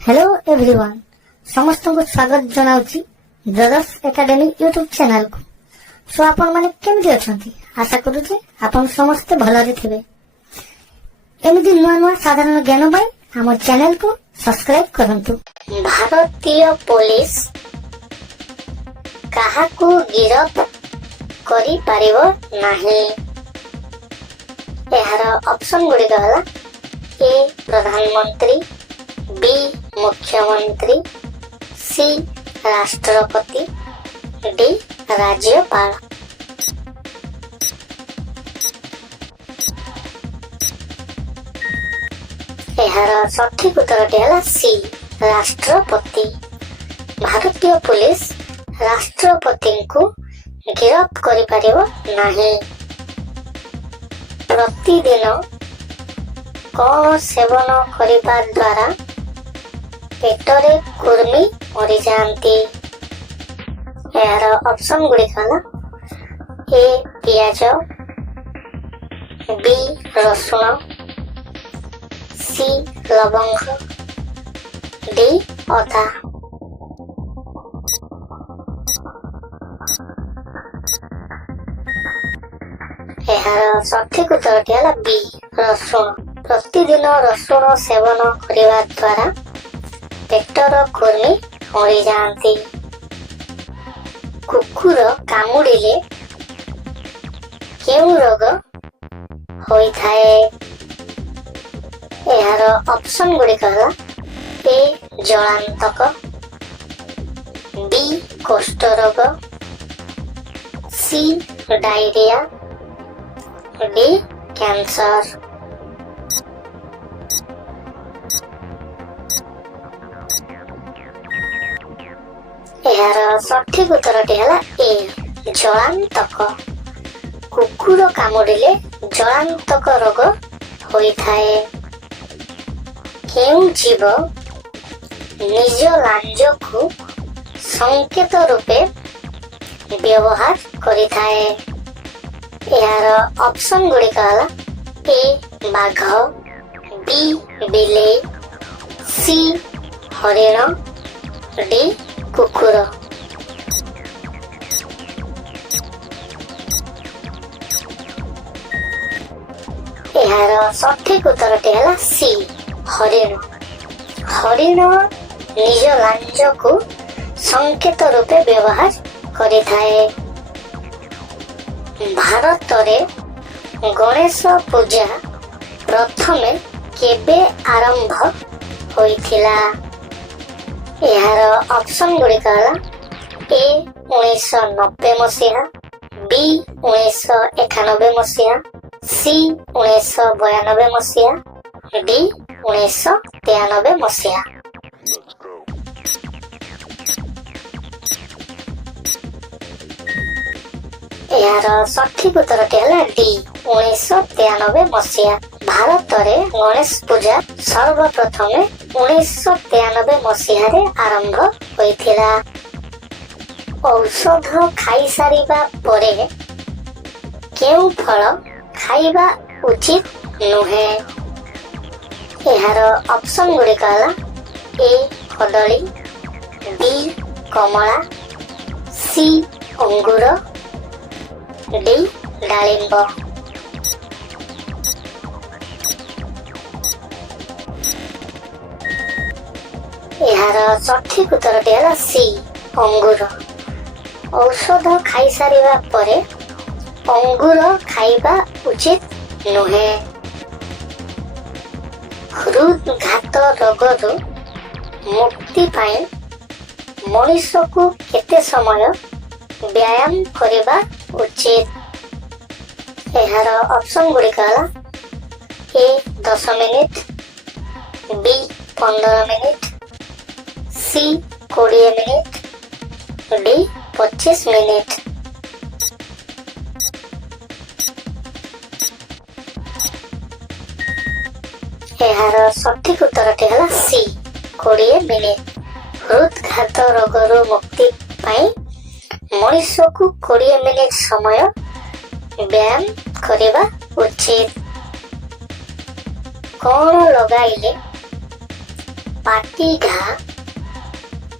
Hello everyone समस्त को स्वागत जनाउछि ब्रदर्स एकेडमी यूट्यूब चैनल को। सो आपण माने केमि अछंती आशा करू जे आपण समस्त भलरे थिबे। एमिति नुआ नुआ साधारण ज्ञान पाई हमर चैनल को सब्सक्राइब करंतु। भारतीय पुलिस काहाकू गिरफ करि पारिबो नाही। एहार ऑप्शन गुडी कहला ए प्रधानमंत्री, बी मुख्यमंत्री, सी राष्ट्रपति, डी राज्यपाल। एहार सठिक उत्तरटी है सी राष्ट्रपति। भारतीय पुलिस राष्ट्रपति को गिरफ्त करि पारिबो नाही। प्रतिदिन कौन सेवन करिबा द्वारा पेटरे कुर्मी मरी जाती। यार ऑप्शन गुड़िक ए पियाज, बी रसुण, सी लवंग, डी अदा। यार सठिक उत्तरटी है बी रसुण। प्रतिदिन रसुण सेवन करिबा द्वारा पेटर कुर्मी मरी जाती। कुकुर कामुड़िले केउ रोग होई थाए। यार ऑप्शन गुड़िक ए जलांतक, बी कुष्ठ रोग, सी डायरिया, डी कैंसर। यार सठिक उत्तरटी है ए जलांतक। कुकुर कामुड़िले जलांतक रोग होई थाए। केउ जीव निज लांज को संकेत रूपे व्यवहार करि थाए। यार ऑप्शन गुड़िक ए बाघ, बी बिलेई, सी हरिण, डी कुकुर। यार सठिक उत्तरटी है सी हरिण। हरिण निज लांज को संकेत रूपे व्यवहार करि थाए। भारत रे गणेश पूजा प्रथमे केबे आरंभ होइथिला। यार ऑप्शन गुड़िक ए 1990 मसीहा, बी 1991 मसीहा, सी 1992 मसीहा, डी 1993 मसीहा। यार सठिक उत्तरटी है डी 1993 मसीहा। भारत रे गणेश पूजा सर्वप्रथमे 1993 मसीह आरंभ होइथिला। औषध खाई सारिबा परे केउ फल खाइबा उचित नुहे। यार ऑप्शन गुड़िक ए कदली, बी कमला, सी अंगूर, डी डालिंब। यार सठिक उत्तरटी है सी अंगूर। औषध खाई सारिबा परे अंगूर खाइबा उचित नुहे। हृदघात रोगरू मुक्ति पाई मनुष्य को केते समय व्यायाम करिबा उचित। यार ऑप्शन गुड़िक ए 10 मिनिट, बी 15 मिनिट, सी 20 मिनिट, डी 25 मिनिट। यार सठिक उत्तरटी है सी 20 मिनिट। हृदघात रोगरू मुक्ति पाई मनुष्य को 20 मिनिट समय व्यायाम करिबा उचित। कौन लगाइले पाटी घा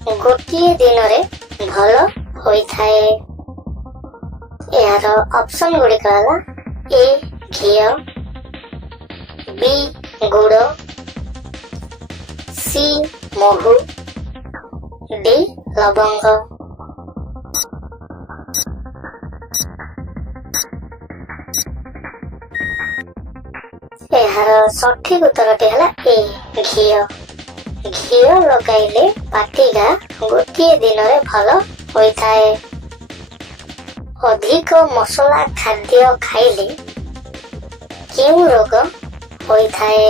गोटे दिन रे भल होइथाए। यार ऑप्शन गुड़िक हला ए घियो, बी गुड़, सी महू, डी लवंग। यार सठिक उत्तरटी हला ए घियो। घियो लगाइले पाटिघा गोटे दिन रे भल होइथाए। अधिक मसला खाद्य खाइले केउ रोग होइथाए?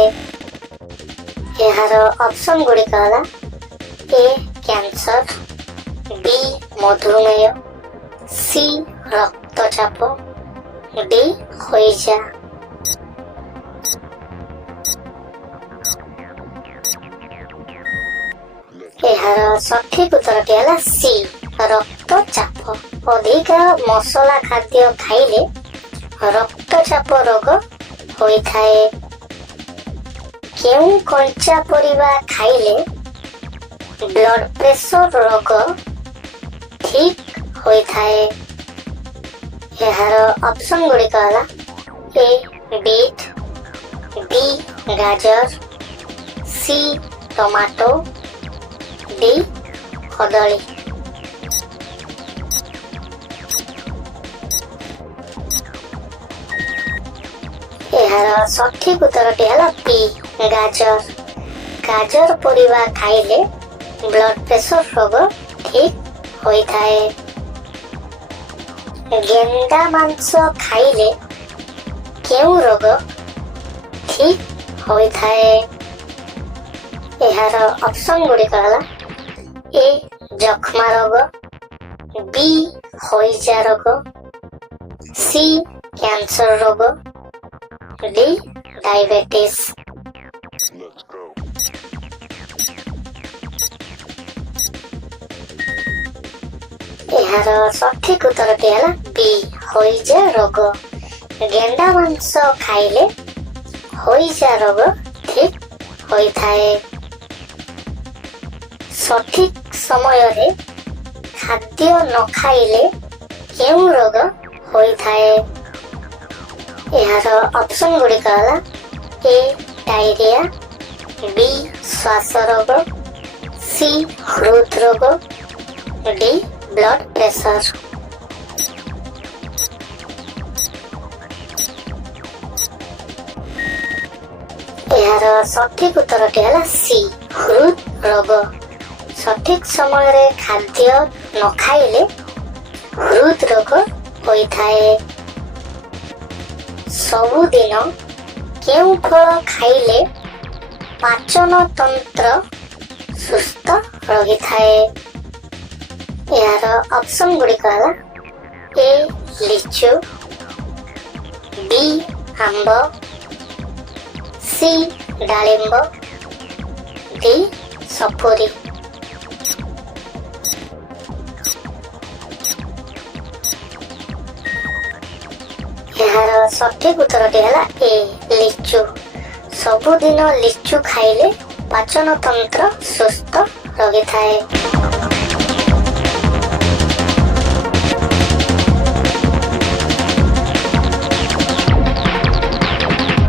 यार ऑप्शन गुड़िक हला ए कैंसर, बी मधुमेह, सी रक्तचाप, डी हइजा। यार सठिक उत्तरटी हला सी रक्तचाप। अधिक मसला खाद्य खाइले रक्तचाप रोग होइथाए। केउ कंचा परिबा खाइले ब्लड प्रेशर रोग ठीक होइथाए? यार ऑप्शन गुड़िक हला ए बीट, बी गाजर, सी टमाटो, डी कदली। यार सठिक उत्तरटी हला बी गाजर। गाजर परिबा खाइले ब्लड प्रेशर रोग ठीक होइथाए। गेंडा मांस खाइले केउ रोग ठीक होइथाए? यार ऑप्शन गुड़िक हला ए जखमा रोग, बी हइजा रोग, सी कैंसर रोग, डी डायबिटीज। यार सठिक उत्तरटी हला बी हइजा रोग। गेंडा मांस खाइले हइजा रोग ठीक होइथाए। सठिक समय रे खाद्य न खाइले केउ रोग होइथाए? यार ऑप्शन गुड़िक हला ए डायरिया, बी श्वास रोग, सी हृद रोग, डी ब्लड प्रेशर। यार सठिक उत्तरटी हला सी हृद रोग। सठिक समय रे खाद्य न खाइले हृद रोग होइथाए। सबुदिन केउ फल खाइले पाचन तंत्र सुस्थ रहिथाए? यार ऑप्शन गुड़िक हला ए लिचु, बी आंब, सी डालिंब, डी सपुरी। यार सठिक उत्तरटी हला ए लिचु। सबुदिन लिचु खाइले पाचन तंत्र सुस्थ रहिथाए।